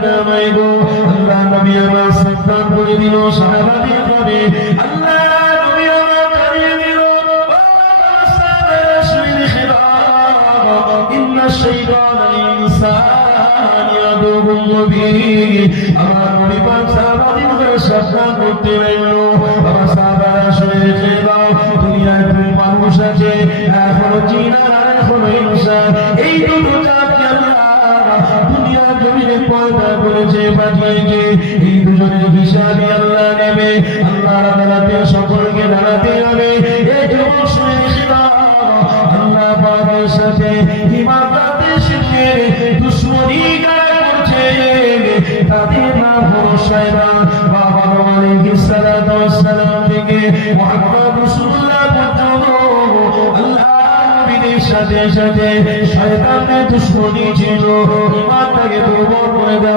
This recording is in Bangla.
আল্লাহ নবী আমার সাবধান করে দিল সাহাবাদের করে আল্লাহ নবী আমার জানিয়ে দিল ইন্না শাইতানা লিল-ইনসানি আদুউম মুবিন আমার নবী পাক সাহাবাদের করে সাবধান করতে লাগলো বাবা সাহাবারা শুনে রেখে দাও দুনিয়ায় দুই মানুষ আছে এখনো জিন আর এখনো ইনসান এই দুটো জাতি আল্লাহ দুনিয়ার জমিনে পয়দা করেছে পাঠিয়েছে এই দুজনের হিসাবে আল্লাহ নেবে আল্লাহর আদালতে সকলকে দাঁড়াতে হবে এই যুবক শুনে রেখে দাও আল্লাহ পাকের সাথে ইমানদারদের সাথে দুশমনি কারা করছে তাদের নাম হলো শয়তান বাবা আলাইহিস সালাতু ওয়াস সালাম থেকে মুহাম্মদ রাসূলুল্লাহ পর্যন্ত আল্লাহ নবীর সাথে সাথে শয়তানের দুশমনি ছিল ইমানটাকে দুর্বল করে দেওয়া